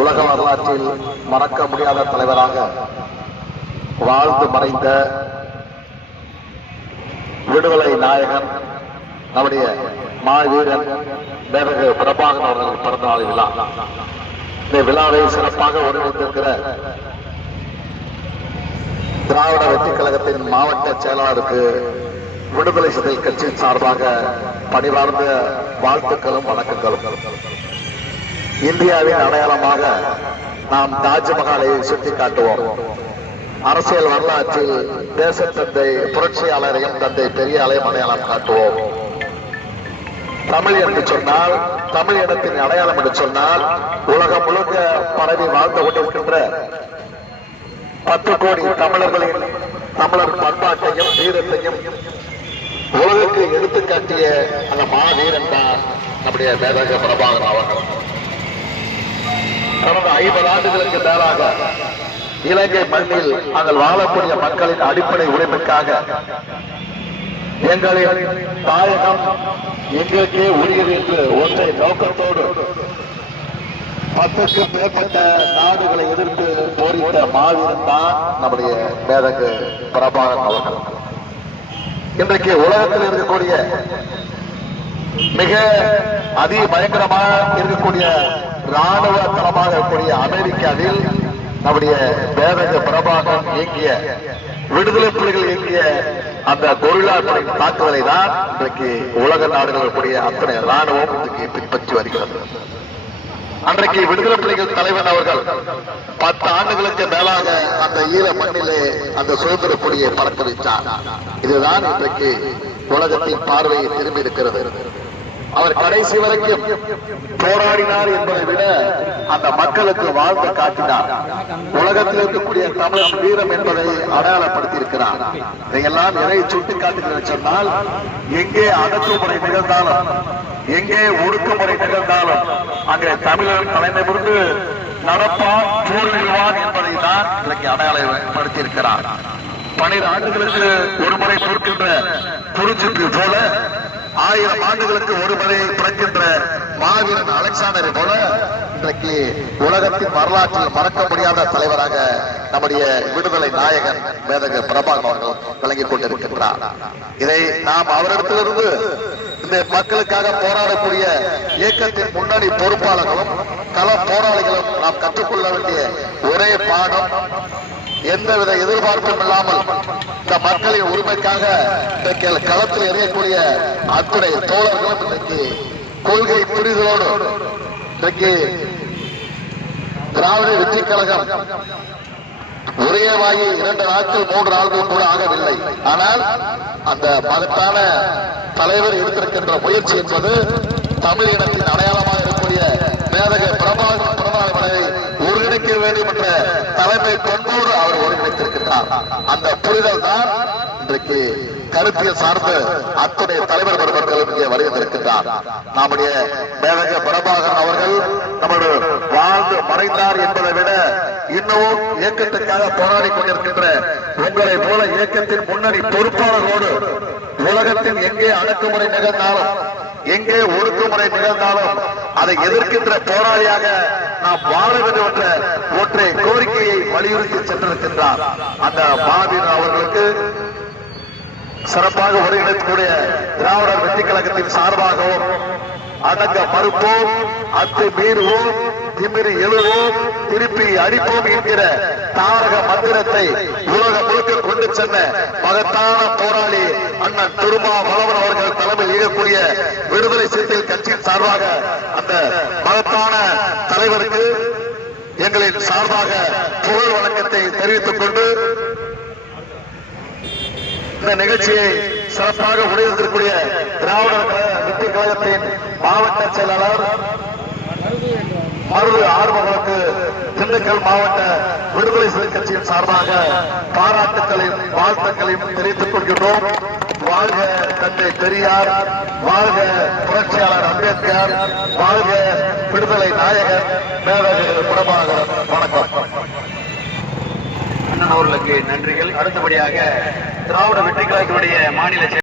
உலக வரலாற்றில் மறக்க முடியாத தலைவராக வாழ்ந்து மறைந்த விடுதலை நாயகன் நம்முடைய மாவீரன் மேதகு பிரபாகரன் அவர்கள் பிறந்த நாள் விழா. இந்த விழாவை சிறப்பாக ஒருங்கிணைத்திருக்கிற திராவிட வெற்றிக் கழகத்தின் மாவட்ட செயலாளருக்கு விடுதலை சிறுத்தைகள் கட்சியின் சார்பாக பணிவார்ந்த வாழ்த்துக்களும் வணக்கங்களும். இந்தியாவின் அடையாளமாக நாம் தாஜ்மஹாலை சுட்டிக்காட்டுவோம். அரசியல் வரலாற்றில் தேசத்தந்தை புரட்சியாளரையும் தந்தை பெரியாரையும் அடையாளம் காட்டுவோம். தமிழ் என்று சொன்னால், தமிழ் இனத்தின் அடையாளம் என்று சொன்னால், உலகம் முழுக்க பரவி வாழ்ந்து கொண்டிருக்கின்ற 10 கோடி தமிழர்களின் தமிழர் பண்பாட்டையும் வீரத்தையும் உலகுக்கு எடுத்துக்காட்டிய அந்த மாவீரன் தான் நம்முடைய மேதகு பிரபாகரன் அவர்கள். கடந்த 50 ஆண்டுகளுக்கு மேலாக இலங்கை மண்ணில் நாங்கள் வாழக்கூடிய மக்களின் அடிப்படை உரிமைக்காக எங்களின் தாயகம் எங்களுக்கே உரியது என்று ஒன்றை நோக்கத்தோடு 10க்கும் மேற்பட்ட நாடுகளை எதிர்த்து போரிட்ட மாவீரன் தான் நம்முடைய மேதகு பிரபாகரன் அவர்கள். இன்றைக்கு உலகத்தில் இருக்கக்கூடிய மிக அதிபயங்கரமாக இருக்கக்கூடிய ராணுவ தளமாக இருக்கக்கூடிய அமெரிக்காவில் நம்முடைய மேதகு பிரபாகரன் இயக்கிய விடுதலை புலிகள் இயக்கிய அந்த கொரில்லா தாக்குதலை தான் இன்றைக்கு உலக நாடுகள் கூடிய அத்தனை ராணுவம் இன்றைக்கு பின்பற்றி வருகிறது. அன்றைக்கு விடுதலை புலிகள் தலைவர் அவர்கள் 10 ஆண்டுகளுக்கு மேலாக அந்த ஈழ மண்ணிலே அந்த சுதந்திர கொடியை பறக்க வைத்தார். இதுதான் இன்றைக்கு உலகத்தின் பார்வையை திரும்பி இருக்கிறது. அவர் கடைசி வரைக்கும் போராடினார் என்பதை விட அந்த மக்களுக்கு வாழ்ந்து காட்டினார். உலகத்தில் இருக்கக்கூடிய தமிழ் வீரம் என்பதை அடையாளப்படுத்தி இருக்கிறார். இதையெல்லாம் நிறைய சுட்டிக்காட்டுகிறது சொன்னால், எங்கே அடக்குமுறை நிகழ்ந்தாலும், எங்கே ஒடுக்குமுறை நிகழ்ந்தாலும் அங்கே தமிழர் தலைமையிலிருந்து நடப்பார் போரிடுவார் என்பதை தான் இன்றைக்கு அடையாளப்படுத்தி இருக்கிறார். 12 ஆண்டுகளுக்கு ஒருமுறை பொறுக்கின்ற புரிஞ்சுக்கு போல 1000 ஆண்டுகளுக்கு ஒருமுறை பிறக்கின்ற மாவீரன் அலெக்சாண்டரை போல இன்றைக்கு உலகத்தின் வரலாற்றில் மறக்க முடியாத தலைவராக நம்முடைய விடுதலை நாயகன் மேதகு பிரபாகரன் அவர்கள் விளங்கிக் கொண்டிருக்கின்றார். இதை நாம் அவரிடத்திலிருந்து இந்த மக்களுக்காக போராடக்கூடிய இயக்கத்தின் முன்னணி பொறுப்பாளர்களும் கள போராளிகளும் நாம் கற்றுக்கொள்ள வேண்டிய ஒரே பாடம், எந்தவித எதிர்பார்ப்பும் இல்லாமல் இந்த மக்களின் உரிமைக்காக களத்தில் எறியக்கூடிய அத்துணை தோழர்களும் இன்றைக்கு கொள்கை புரிதலோடு இன்றைக்கு திராவிட வெற்றிக் கழகம் ஒரே வாயி 2 நாட்கள் 3 நாட்கள் கூட ஆகவில்லை. ஆனால் அந்த மகத்தான தலைவர் எடுத்திருக்கின்ற முயற்சி என்பது தமிழ் இனத்தின் அடையாளமாக இருக்கக்கூடிய மேதகு பிரபாகரன் பிறந்தநாளை ஒருங்கிணைக்க வேண்டும் என்ற தலைமை பண்போடு அவர் ஒருங்கிணைத்திருக்கிறார். அந்த புரிதல் தான் இன்றைக்கு கருத்தியல் சார்ந்த அத்துணை தலைவர் பெருமக்களும் இங்கே வருகின்றிருக்கின்றார். நம்முடைய மேதகு பிரபாகரன் அவர்கள் நம்முடைய வாழ்ந்து மறைந்தார் என்பதை விட இன்னமும் இயக்கத்திற்காக போராடி கொண்டிருக்கின்ற உங்களை போல இயக்கத்தின் முன்னணி பொறுப்பாளர்களோடு உலகத்தின் எங்கே அடக்குமுறை நிகழ்ந்தாலும், எங்கே ஒடுக்குமுறை நிகழ்ந்தாலும் அதை எதிர்க்கின்ற போராளியாக நாம் வாழ வேண்டும் என்ற ஒற்றை கோரிக்கையை வலியுறுத்தி சென்றிருக்கின்றார். அந்த மாவீரன் அவர்களுக்கு சிறப்பாக ஒருங்கிணைக்கக்கூடிய திராவிடர் வெற்றிக் கழகத்தின் சார்பாகவும் அடங்க மறுப்போம், அத்து மீறுவோம், திமிரி எழுவோம், திருப்பி அடிப்போம் என்கிற தாரக மந்திரத்தை உலகம் முழுக்க கொண்டு சென்ற மகத்தான போராளி அண்ணன் திருமாவளவன் அவர்கள் தலைமையில் இயக்கக்கூடிய விடுதலை சிறுத்தைகள் கட்சியின் சார்பாக அந்த மகத்தான தலைவருக்கு எங்களின் சார்பாக புகழ் வணக்கத்தை தெரிவித்துக் கொண்டு இந்த நிகழ்ச்சியை சிறப்பாக உடையக்கூடிய திராவிட வெற்றிக் கழகத்தின் மாவட்ட செயலாளர் மருது ஆர்வங்களுக்கு திண்டுக்கல் மாவட்ட விடுதலை சிறுத்தைகள் கட்சியின் சார்பாக பாராட்டுக்களையும் வாழ்த்துக்களையும் தெரிவித்துக் கொள்கின்றோம். வாழ்க தந்தை பெரியார், வாழ்க புரட்சியாளர் அம்பேத்கர், வாழ்க விடுதலை நாயகன் மேதகு பிரபாகரன். வணக்கம். அண்ணன் அவர்களுக்கு நன்றிகள். அடுத்தபடியாக திராவிட வெற்றிக் கழகத்தினுடைய மாநில